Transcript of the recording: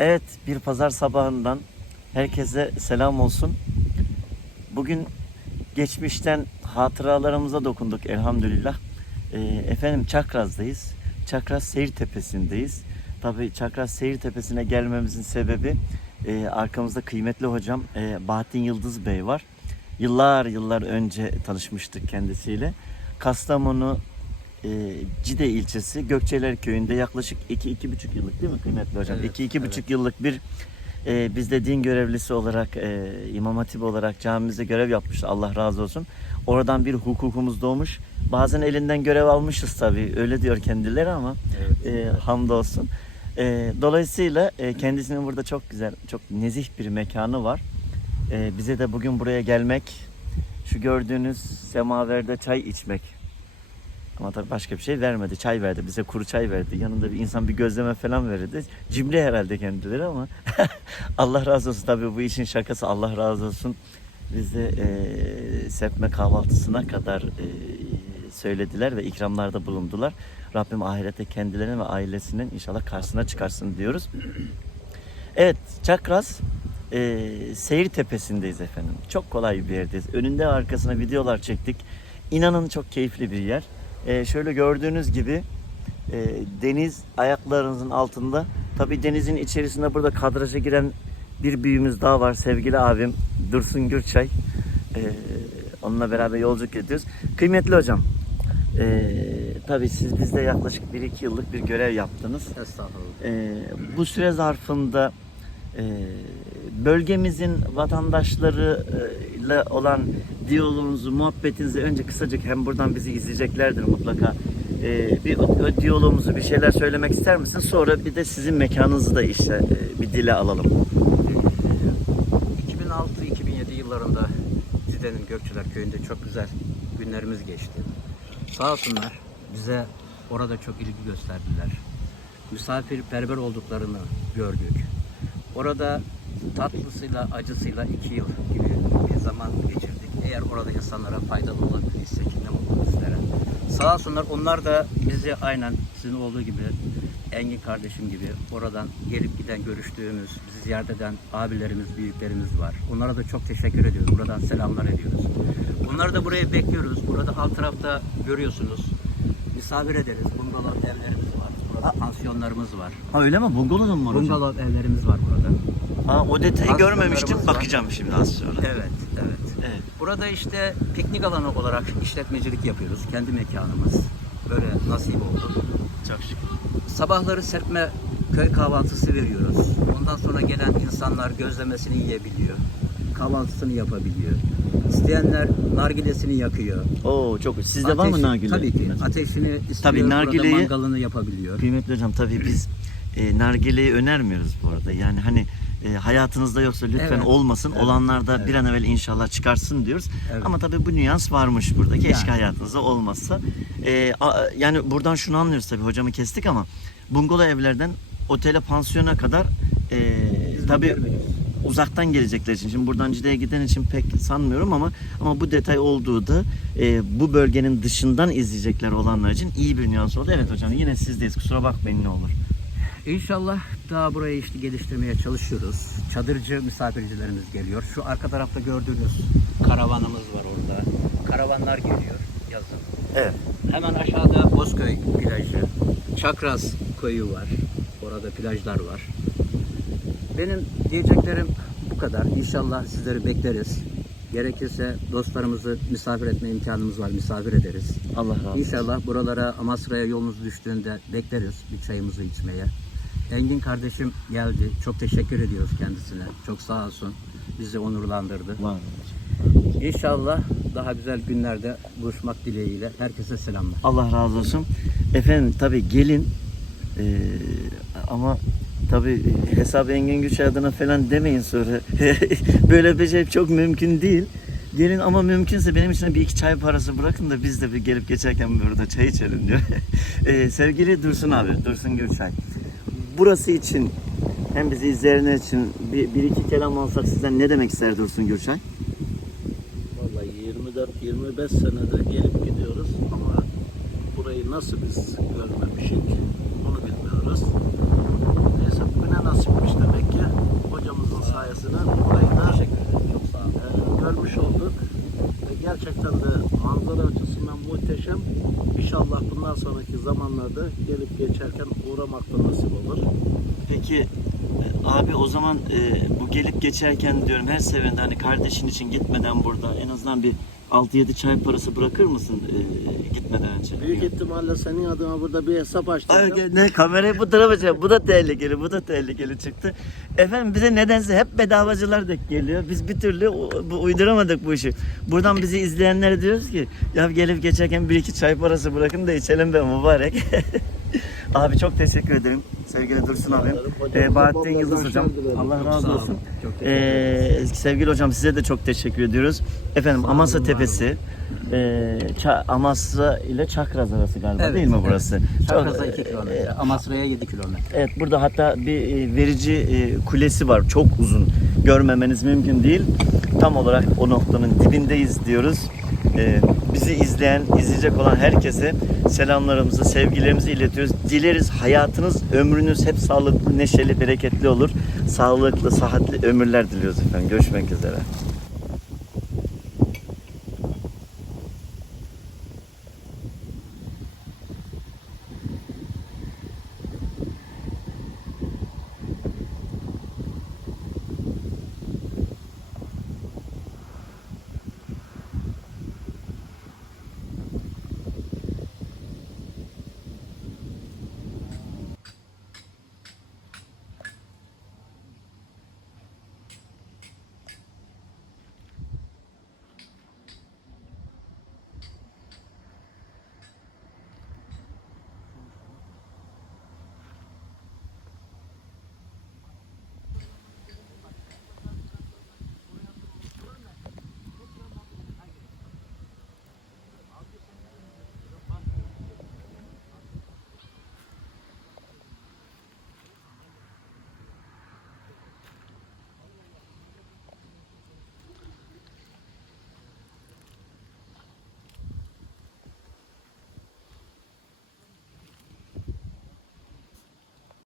Evet, bir pazar sabahından herkese selam olsun. Bugün geçmişten hatıralarımıza dokunduk elhamdülillah. Ee, efendim Çakraz'dayız. Çakraz Seyir Tepesi'ndeyiz. Tabii Çakraz Seyir Tepesi'ne gelmemizin sebebi e, arkamızda kıymetli hocam e, Bahattin Yıldız Bey var. Yıllar yıllar önce tanışmıştık kendisiyle. Kastamonu e, Cide ilçesi Gökçeler köyünde yaklaşık 2-2,5 yıllık değil mi kıymetli hocam? Evet, 2-2,5 evet. yıllık bir e, biz de din görevlisi olarak e, İmam Hatip olarak camimizde görev yapmıştı Allah razı olsun. Oradan bir hukukumuz doğmuş. Bazen elinden görev almışız tabii öyle diyor kendileri ama Evet. e, hamdolsun. E, dolayısıyla e, kendisinin burada çok güzel, çok nezih bir mekanı var. E, bize de bugün buraya gelmek, şu gördüğünüz semaverde çay içmek. Ama tabii başka bir şey vermedi. Çay verdi. Bize kuru çay verdi. Yanında bir insan bir gözleme falan verirdi. Cimri herhalde kendileri ama Allah razı olsun. Tabii bu işin şakası Allah razı olsun. Bizi e, sepme kahvaltısına kadar e, söylediler ve ikramlarda bulundular. Rabbim ahirette kendilerine ve ailesinin inşallah karşısına çıkarsın diyoruz. Evet, Çakras e, Seyir Tepesi'ndeyiz efendim. Çok kolay bir yerdeyiz. Önünde arkasına videolar çektik. İnanın çok keyifli bir yer. E, şöyle gördüğünüz gibi e, deniz ayaklarınızın altında. Tabii denizin içerisinde burada kadraja giren bir büyüğümüz daha var. Sevgili abim Dursun Gürçay. E, onunla beraber yolculuk ediyoruz. Kıymetli hocam, e, tabii siz bizde yaklaşık 1-2 yıllık bir görev yaptınız. Estağfurullah. Ee, bu süre zarfında e, bölgemizin vatandaşlarıyla olan diyaloğunuzu, muhabbetinizi önce kısacık hem buradan bizi izleyeceklerdir mutlaka. Ee, bir o, diyalogumuzu bir şeyler söylemek ister misin? Sonra bir de sizin mekanınızı da işte e, bir dile alalım. 2006-2007 yıllarında Zide'nin Gökçeler Köyü'nde çok güzel günlerimiz geçti. Sağ olsunlar bize orada çok ilgi gösterdiler. Misafirperver olduklarını gördük. Orada tatlısıyla acısıyla iki yıl gibi bir zaman geçirdik. Eğer orada insanlara faydalı olabilirsek ne mutlu bizlere. Sağ olsunlar onlar da bizi aynen sizin olduğu gibi Engin kardeşim gibi oradan gelip giden görüştüğümüz, bizi ziyaret eden abilerimiz, büyüklerimiz var. Onlara da çok teşekkür ediyoruz. Buradan selamlar ediyoruz. Onları da buraya bekliyoruz. Burada alt tarafta görüyorsunuz. Misafir ederiz. Bungalov evlerimiz pansiyonlarımız var. Ha öyle mi? Bungalov mu var hocam? Bungalov evlerimiz var burada. Ha, o detayı görmemiştim. var. Bakacağım şimdi az sonra. Evet, evet. Evet. Burada işte piknik alanı olarak işletmecilik yapıyoruz. Kendi mekanımız. Böyle nasip oldu. Çok şükür. Sabahları serpme köy kahvaltısı veriyoruz. Ondan sonra gelen insanlar gözlemesini yiyebiliyor. Kahvaltısını yapabiliyor. İsteyenler nargilesini yakıyor. Oo çok. Sizde var mı nargile? Tabii ki. Ateşini istiyor. Tabii nargileyi- mangalını yapabiliyor. Kıymetli hocam tabii biz e, nargileyi önermiyoruz bu arada. Yani hani e, hayatınızda yoksa lütfen Evet. olmasın. Evet. Olanlar da bir an evvel inşallah çıkarsın diyoruz. Evet. Ama tabii bu nüans varmış burada. Keşke Yani. hayatınızda olmazsa. E, a- yani buradan şunu anlıyoruz tabii hocamı kestik ama bungalov evlerden otele pansiyona kadar e, Hizmet tabii veriyoruz. Uzaktan gelecekler için. Şimdi buradan Cide'ye giden için pek sanmıyorum ama ama bu detay olduğu da e, bu bölgenin dışından izleyecekler olanlar için iyi bir nüans oldu. Evet hocam yine sizdeyiz. Kusura bakmayın ne olur. İnşallah daha burayı işte geliştirmeye çalışıyoruz. Çadırcı misafircilerimiz geliyor. Şu arka tarafta gördüğünüz karavanımız var orada. Karavanlar geliyor yazın. Evet. Hemen aşağıda Bozköy plajı, Çakras koyu var. Orada plajlar var. Benim diyeceklerim bu kadar. İnşallah sizleri bekleriz. Gerekirse dostlarımızı misafir etme imkanımız var. Misafir ederiz. Allah razı olsun. İnşallah buralara Amasra'ya yolunuz düştüğünde bekleriz bir çayımızı içmeye. Engin kardeşim geldi. Çok teşekkür ediyoruz kendisine. Çok sağ olsun. Bizi onurlandırdı. Var. İnşallah daha güzel günlerde buluşmak dileğiyle. Herkese selamlar. Allah razı olsun. Efendim tabii gelin e, ama tabii hesap Engin Güç adına falan demeyin sonra. Böyle bir şey çok mümkün değil. Gelin ama mümkünse benim için bir iki çay parası bırakın da biz de bir gelip geçerken burada çay içelim diyor. E, sevgili Dursun abi, Dursun Gürçay. Burası için hem bizi izleyenler için bir, bir iki kelam alsak sizden ne demek ister Dursun Gürçay? Vallahi 24-25 senedir gelip gidiyoruz ama burayı nasıl biz görmemişik onu bilmiyoruz. Neyse bugüne nasipmiş demek aksine burayı da e, görmüş olduk. Ve gerçekten de manzara açısından muhteşem. İnşallah bundan sonraki zamanlarda gelip geçerken uğramak da nasip olur. Peki e, abi o zaman e, bu gelip geçerken diyorum her seferinde hani kardeşin için gitmeden burada en azından bir 6-7 çay parası bırakır mısın e, gitmeden önce? Büyük ihtimalle senin adına burada bir hesap açtıracağım. ne kamerayı bu tarafa çek. Bu da tehlikeli, bu da tehlikeli çıktı. Efendim bize nedense hep bedavacılar da geliyor. Biz bir türlü bu- uyduramadık bu işi. Buradan bizi izleyenlere diyoruz ki ya gelip geçerken bir iki çay parası bırakın da içelim be mübarek. abi çok teşekkür ederim. Sevgili Dursun abim. Ee, Bahattin Yıldız hocam. Allah razı olsun. Ee, sevgili hocam size de çok teşekkür ediyoruz. Efendim Amasya Tepesi, e, Ça- Amasya ile Çakraz arası galiba Evet, değil mi evet. burası? Çok- 2 e, kilometre, Amasra'ya 7 kilometre. Evet burada hatta bir e, verici e, kulesi var. Çok uzun. Görmemeniz mümkün değil. Tam olarak o noktanın dibindeyiz diyoruz. E, bizi izleyen, izleyecek olan herkese selamlarımızı, sevgilerimizi iletiyoruz. Dileriz hayatınız, ömrünüz hep sağlıklı, neşeli, bereketli olur. Sağlıklı, sıhhatli ömürler diliyoruz efendim. Görüşmek üzere.